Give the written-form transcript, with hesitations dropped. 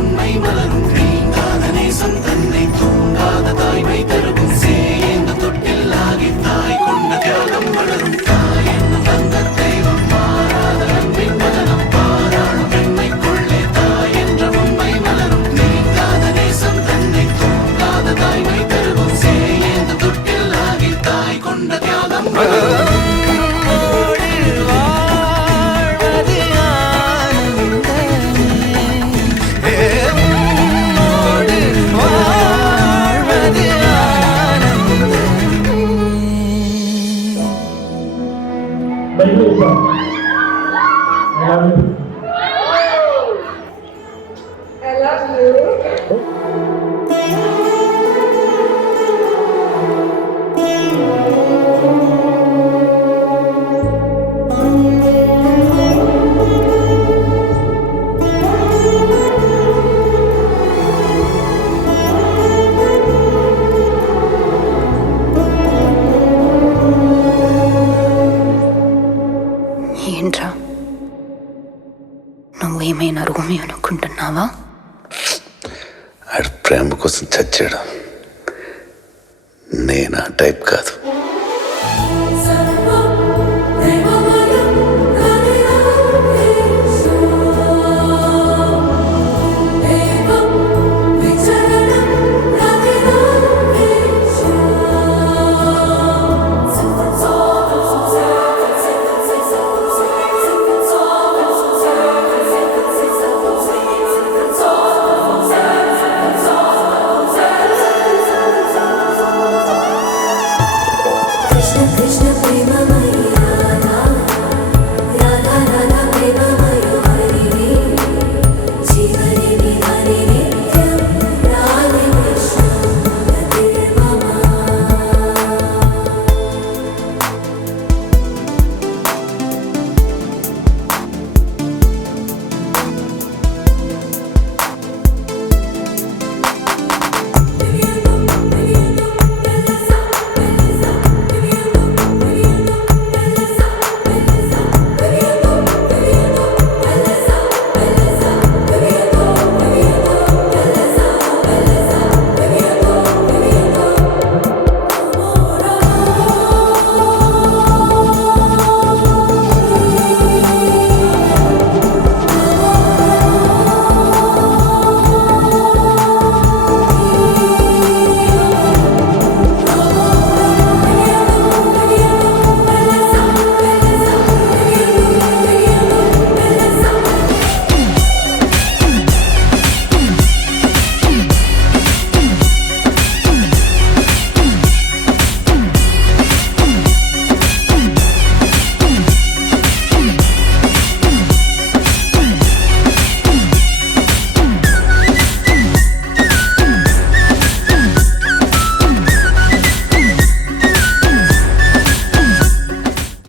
உண்மை மலரும் நீங்காத நேசம் தன்னை தூங்காத தாய்மை தருகும் சேந்த தொட்டில் ஆகி தாய் கொண்ட தியாகம் வளரும் தாய் என்னும் தந்த தெய்வம் மாறாத அன்பின் மதனம் பாராளும் பெண்மைக்குள்ளே தாய் என்ற உண்மை மலரும் நீங்காத நேசம் தன்னை தூங்காத தாய்மை தருகும் சேந்த தொட்டில் ஆகி தாய் கொண்ட தியாகம் வளரும் I love you. ఏంట్రా నువ్వేమైనా రూమి అనుకుంటున్నావా? ఆడు ప్రేమ కోసం చచ్చాడు. నేను ఆ టైప్ కాదు.